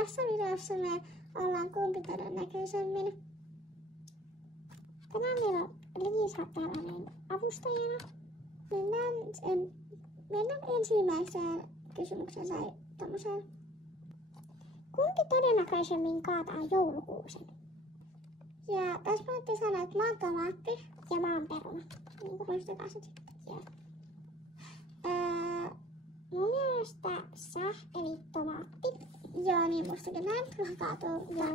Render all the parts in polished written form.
tässä videossa me ollaan kumpi todennäköisemmin. Tänään meillä on Liisa tällainen avustajana. Mennään ensimmäiseen kysymykseen tai tommoseen. Kumpi todennäköisemmin kaataa joulukuusen? Ja tässä voitte sanoa, että mä oon tomaatti ja mä oon peruna. Niin kuin muistakaa se sitten. Mun mielestä sä eli tomaatti. Joo, niin mustakin näin. Vähän kaatuu. Ja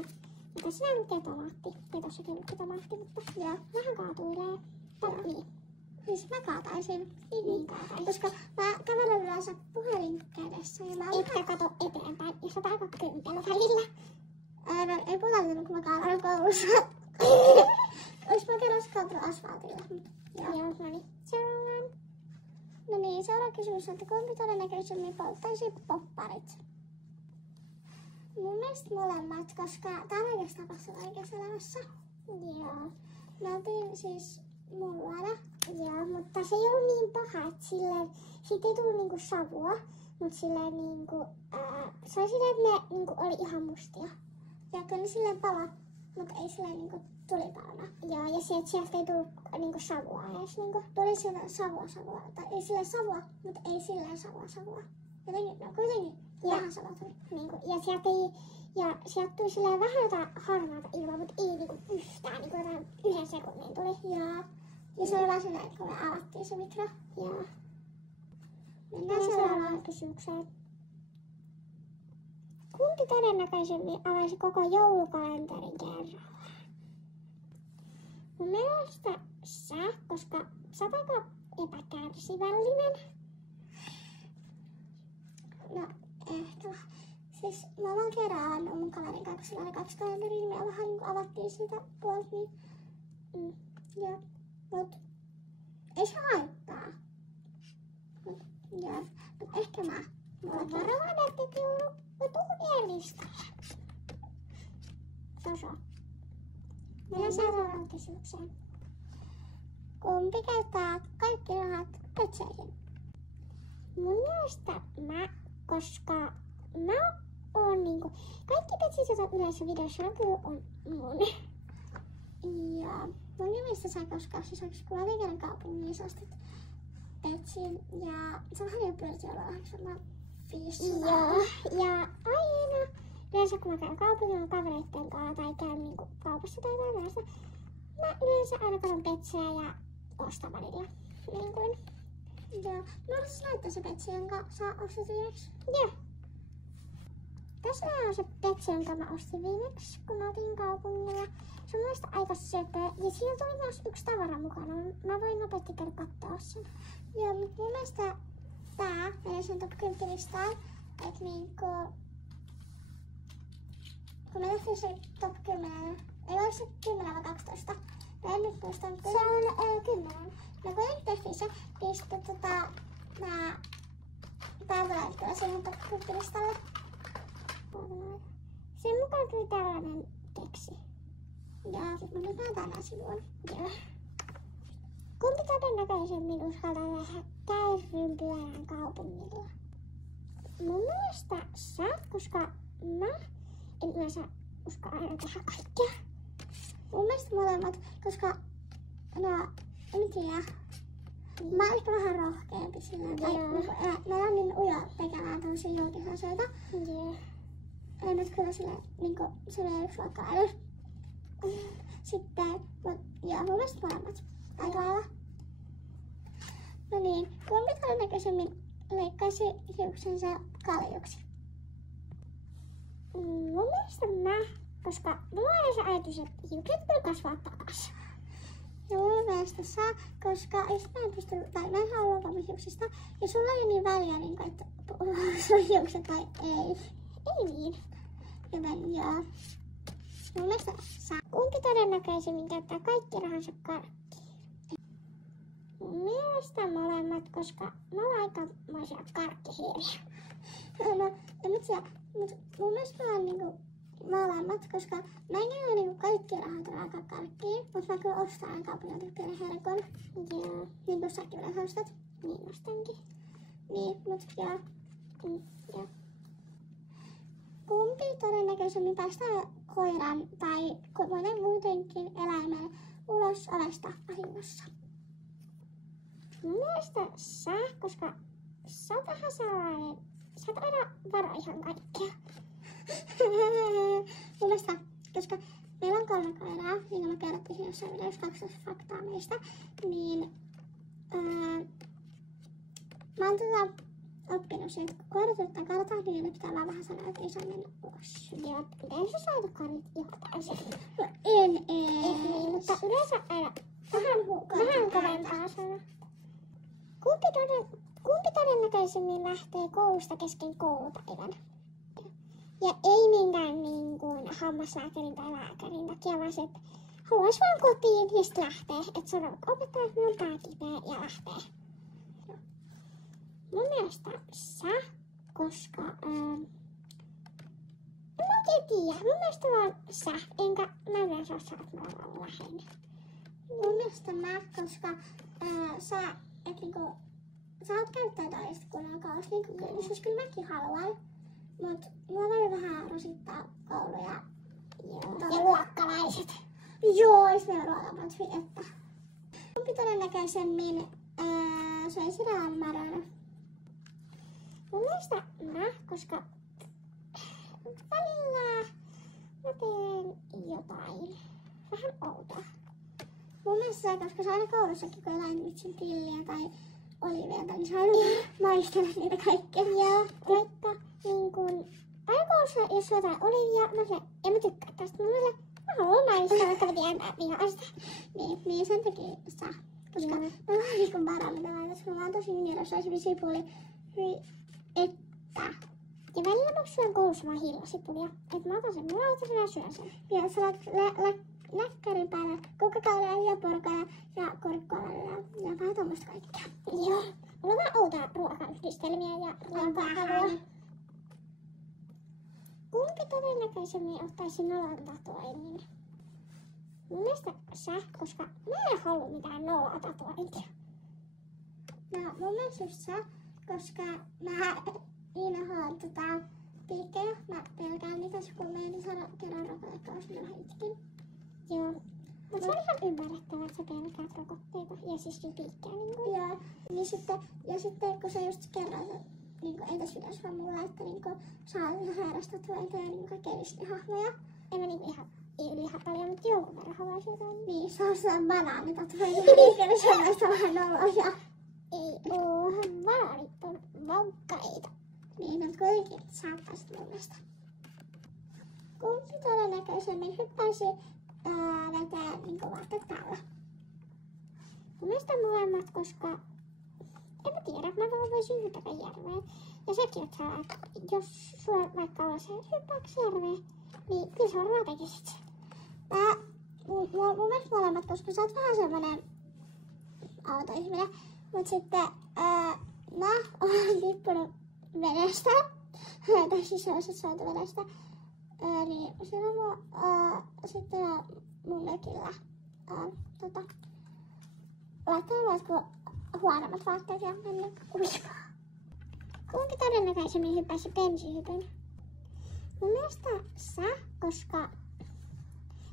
tässä lukee tomaatti. Ja tossakin lukee tomaatti, mutta joo, vähän kaatuilee. Niin. Siis mä kaataisin. Niin kaataisin. Koska mä kävelen yleensä puhelin kädessä. Ja mä etkä kato eteenpäin. Ja 120 välillä. Ei puhelin, kun mä kaatan koulussa. Ois mä kerros kaatunut asfaltilla. Joo, no niin. Seuraavaan. No niin, seuraava kysymys on, että kumpi todennäköisemmin polttaisi popparit? Mun mielestä molemmat, koska tää on oikeastaan tapahtunut oikeassa elämässä. Joo. Me oltiin siis mun luona. Joo, mutta se ei ollut niin paha, että silleen, siitä ei tullut niinku savua. Mut silleen niinku, se oli silleen, että ne niinku oli ihan mustia. Ja kyllä ne silleen pala, mut ei silleen niinku tulipalana. Joo, ja sieltä ei tullut niinku savua edes. Niinku, tuli silleen savua. Tai ei silleen savua, mut ei silleen savua. Jotenkin, no kuitenkin vähän savua tuli. Niinku, ja sieltä tuli silleen vähän jotain harmaata ilmaa, mut ei niinku yhtään. Niinku jotain 1 sekunnin tuli. Ja se oli vaan silleen, kun me avattiin se mikro. Joo. Mennään seuraavaan kysymykseen. Kumpi todennäköisemmin avaisi koko joulukalenterin kerralla? Mun mielestä sä, koska sä oot aika epäkärsivällinen. No, ehkä. Siis mä vaan kerran avannut mun kaverin kanssa, kun sillä oli 2 kalenteria, niin me vähän niinku avattiin sitä puolta, niin... Joo. Mut ei se haittaa. Mut ehkä mä oon varovainen, että mä tuun listalle. Soso. Mennään seuraavaan kysymykseen. Kumpi käyttää kaikki rahat petseihin? Mun mielestä mä, koska mä oon niinku... Kaikki petsit, joita yleensä videossa näkyy, on mun. Ja mun nimistä sai koskaan siis kun mä liikennän kaupungin, niin sä ostat petsin. Ja se on vähän niin kuin pyörityöllä, varmaan 500. Joo, ja aina yleensä kun mä käyn kaupungilla kavereitten kanssa tai käyn niinku kaupassa tai tällaista, mä yleensä aina katson petsejä ja ostan välillä. Niin kuin. Ja mä olisin laittaa se petsi, jonka sä ostit viimeksi. Joo. Tässä on se petsi, jonka mä ostin viimeksi, kun mä oltiin kaupungilla. Se on mielestäni aika söpö. Ja siinä tuli myös 1 tavara mukana. Mä voin nopeasti käydä kattoo sen. Joo, mutta mun mielestä tää menee sen top 10 listaan. Et niinku... Kun mä tehtiin se top 10, ei ole se 10 vai 12. Mä en nyt muista, mutta se on 10. No kun tehtiin se, niin sitten tää tulee kyllä siihen top 10 listalle. Sen mukaan tuli tällainen keksi. Ja sit mä nyt tänään sivuun. Joo. Kumpi todennäköisemmin uskaltaa tehdä kärryn pyörän kaupungilla? Mun mielestä sä, koska mä en yleensä uskalla aina tehdä kaikkea. Mun mielestä molemmat, koska no, en tiedä. Mä oon ehkä vähän rohkeampi silleen. Mä oon niin ujo tekemään tämmösiä julkisasioita. En nyt kyllä silleen niinku silleen yksiluokkalainen. Sitten, joo, mun mielestä molemmat aika lailla. No niin, kumpi todennäköisemmin leikkaisi hiuksensa kaljuksi? Mun mielestä mä, koska mulla on se ajatus, että hiukset voi kasvaa takas. Ja mun mielestä sä, koska jos mä en pysty, tai mä en halua luopua mun hiuksista, ja sulla ei niin väliä, niin kuin, että sun hiukset tai ei. Ei niin. Joten joo. Mun mielestä sä. Kumpi todennäköisemmin käyttää kaikki rahansa karkkiin? Mun mielestä molemmat, koska mä oon aikamoisia karkkihiiriä. No, en nyt tiedä, mut mun mielestä mä oon niinku molemmat, koska mä en käy niinku kaikki rahat raaka karkkiin, mut mä kyllä ostan aina kaupungilta pienen herkon. Ja niin kuin säkin yleensä ostat, niin ostankin. Niin, mut joo. Kumpi todennäköisesti todennäköisemmin päästää koiran tai monen muutenkin eläimen ulos ovesta vahingossa. Mun mielestä sä, koska sä oot vähän sellainen, sä et aina varo ihan kaikkea. Mun mielestä, koska meillä on 3 koiraa, niin kuin mä kerrottiin jossain videossa 12 faktaa meistä, niin mä oon oppinut sen, että kun koirat ottaa kartaa, niin ne pitää vaan vähän sanoa, että ei saa mennä ulos. Joo, pitäisi sä saada karit ihan täysin. No en. Niin, mutta yleensä aina vähän koventaa sana. Kumpi todennäköisemmin lähtee koulusta kesken koulupäivän? Ja ei minkään niin kuin hammaslääkärin tai lääkärin takia, vaan se, että haluaisi vaan kotiin ja sitten lähtee. Että sanoo, että opettaja, että minun pää kipeä ja lähtee. Mun mielestä sä, koska en mä oikein tiedä. Mun mielestä vaan sä, enkä mä yleensä oo sä, että mä oon läheinen. Mun mielestä mä, koska sä, et niinku, sä oot käyttäytynyt kunnon koulussa, niin joskus kyllä mäkin haluan. Mut mua voi vähän rasittaa kouluja ja luokkalaiset. Joo, jos meillä on ruokamatsi, että kumpi todennäköisemmin söisi raamaran. Mun mielestä mä, koska välillä mä teen jotain vähän outoa. Mun mielestä koska sä aina koulussakin, kun jotain vitsin tilliä tai oliveilta, niin sä aina maistella niitä kaikkea. Ja vaikka niin kun aina koulussa, jos on jotain olivia, mä sanoin, en mä tykkää tästä. Mä haluan maistella, että mä tiedän vihasta. Niin sen takia sä. Koska mä vaan niin varallisuutta, koska mä vaan tosi mielessä olisi sipuli. Että. Ja välillä mä syön koulussa vaan hillasipulia. Että mä otan sen mun autosen ja syön sen. Ja sä laat läkkärin päällä kokakaulaa ja porkkaa ja korkkoa ja vähän tommoista kaikkea. Joo. Mulla on vähän outoa ruokayhdistelmiä ja ruokahalua. Kumpi todennäköisemmin ottaisi nolan tatuoinnin? Mun mielestä sä, koska mä en halua mitään nolla tatuointia. No mun mielestä just sä, koska mä inhoan piikkejä. Mä pelkään niitä, kun mä en saada kerran rokotekaus, niin mä itkin. Joo. Mut se on ihan ymmärrettävää, että sä pelkäät rokotteita ja siis piikkejä niinku. Joo. Niin sitten kun sä just kerran niinku ei tässä videossa vaan mulla, että niinku saa ihan sairastatuointia ja niinku kaikkea Disney-hahmoja. En mä niinku ihan paljon, mutta jonkun verran haluaisin jotain. Niin, se on sellainen banaanitatuointi. Eikä se sellaista vähän noloja. Ei oo, banaanit on vankkaita. Niin, mutta kuitenkin saattaisit mun mielestä. Kumpi todennäköisemmin hyppäisi vetää niinku vaatteet päällä? Mun mielestä molemmat, koska en mä tiedä, mä voisin hypätä järveen. Ja sekin, että jos sulla vaikka on se hyppääks järveen, niin kyllä sä varmaan tekisit sen. Mun mielestä molemmat, koska sä oot vähän semmonen autoihminen. Mut sitten mä oon tippunut venestä. Tai siis sellaiset sointuvenestä. Niin silloin sitten mun mökillä laittanut huonommat vaatteet ja mennyt uimaan. Kumpi todennäköisemmin hyppäisi bensihypyn? Mun mielestä sä, koska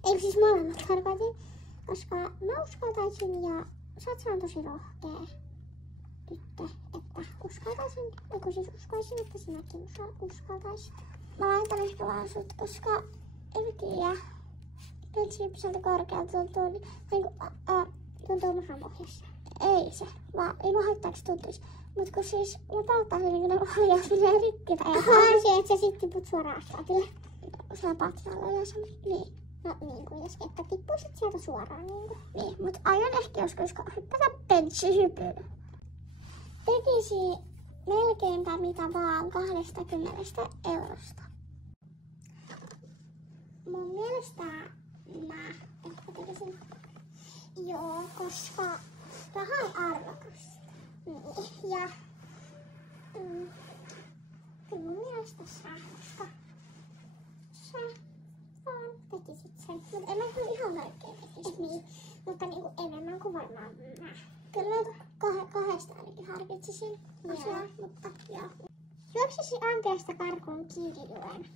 ei siis molemmat tarkoitin, koska mä uskaltaisin ja sä oot tosi rohkea tyttö, että uskaltaisin, eiku siis uskoisin, että sinäkin uskaltaisit. Mä laitan ehkä vaan sut, koska en tiedä, bensihypyseltä korkealta tuntuu mahan pohjassa. Ei se, vaan ei mä haittaaks tuntuis. Mut kun siis mä pelottais niin ne ohjaus menee rikki tai jotain, että sä sit tiput suoraan asfaltille. Siellä patjalla yleensä. Niin. No niin kuin jos että tippuisit sieltä suoraan niinku. Niin, mut aion ehkä joskus hyppätä bensihypyyn. Tekisi melkeinpä mitä vaan 20 eurosta. Mun mielestä mä ehkä tekisin. Joo, koska raha on arvokas. Niin, ja kyllä mun mielestä sä, koska sä vaan tekisit sen. Mut en mä kyllä ihan oikein tekis niin, mutta niinku enemmän kuin varmaan mä. Kyllä kahdesta ainakin harkitsisin asiaa, mutta joo. Juoksisi anteesta karkuun kiirijuen.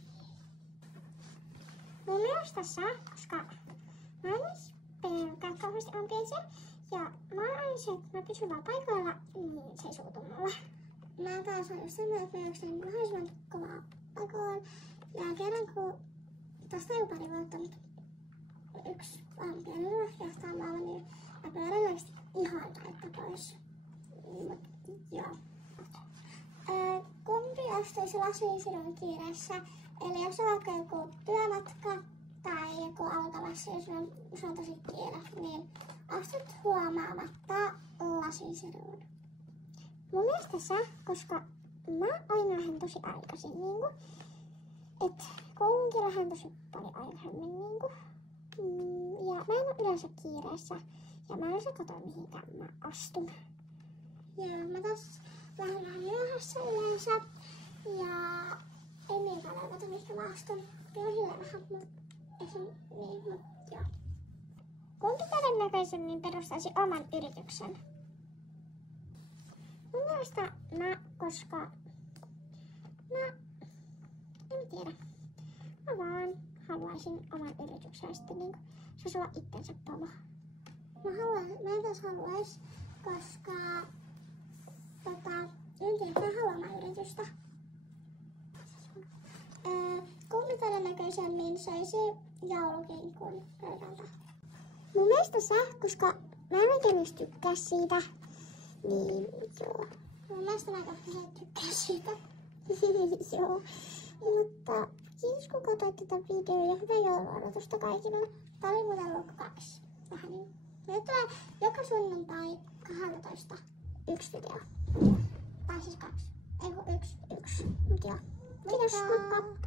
Mun mielestä sä, koska mä en edes pelkää kauheasti ampiaisia. Ja mä oon aina se, että mä pysyn vaan paikoilla, niin se ei suutu mulle. Mä taas on just semmoinen, että mä juoksen mahdollisimman kovaa pakoon. Ja kerran kun tosta ei ole pari vuotta, mutta yksi on pieni johtaa maailman, niin mä pyörän oikeesti ihan täyttä pois. Mut joo. Kumpi ostaisi lasinsidun kiireessä? Eli jos on vaikka joku työmatka tai joku alkamassa, jos on tosi kiire, niin ostat huomaamatta lasinsidun. Mun mielestä sä, koska mä aina lähden tosi aikaisin, niinku. Et koulunkin lähden tosi paljon aikaisemmin, niinku. Ja mä en oo yleensä kiireessä. Ja mä yleensä katon mihinkään mä astun. Ja mä taas lähden vähän myöhässä yleensä. Ja ei minkäänlainen kato mihinkä mä astun. Kyllä hilleen vähän, mut ei se niin, mut joo. Kumpi todennäköisemmin perustaisi oman yrityksen? Mun mielestä mä, koska en tiedä. Mä vaan haluaisin oman yrityksen sitten niinku se olisi olla itsensä pomo. Mä en taas haluais, koska en tiedä, mä haluan omaa yritystä. Kumpi todennäköisemmin söisi joulukinkun pöydältä? Mun mielestä sä, koska mä en oikein edes tykkää siitä. Niin, joo. Mun mielestä mä en tykkää siitä. Joo. Mutta kiitos kun katsoit tätä videoa ja hyvää jouluodotusta kaikille. Tää oli muuten luokka 2. Vähän niin. Meille tulee joka sunnuntai 12 yksi video. Tai siis 2. Ei kun 1. Mut joo. Kiitos, moikka!